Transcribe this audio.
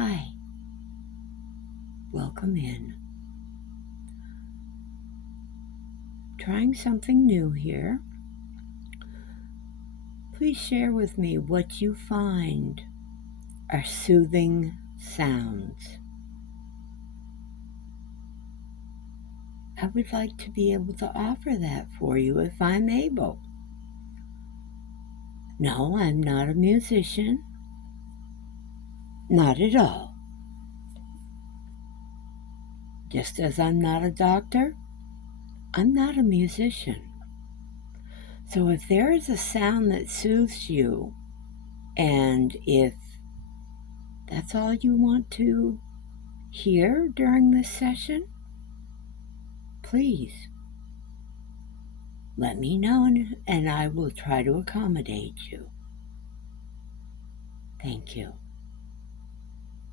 Hi, welcome in. Trying something new here. Please share with me what you find are soothing sounds. I would like to be able to offer that for you if I'm able. No, I'm not a musician. Not at all. Just as I'm not a doctor, I'm not a musician. So if there is a sound that soothes you, and if that's all you want to hear during this session, please let me know and I will try to accommodate you. Thank you.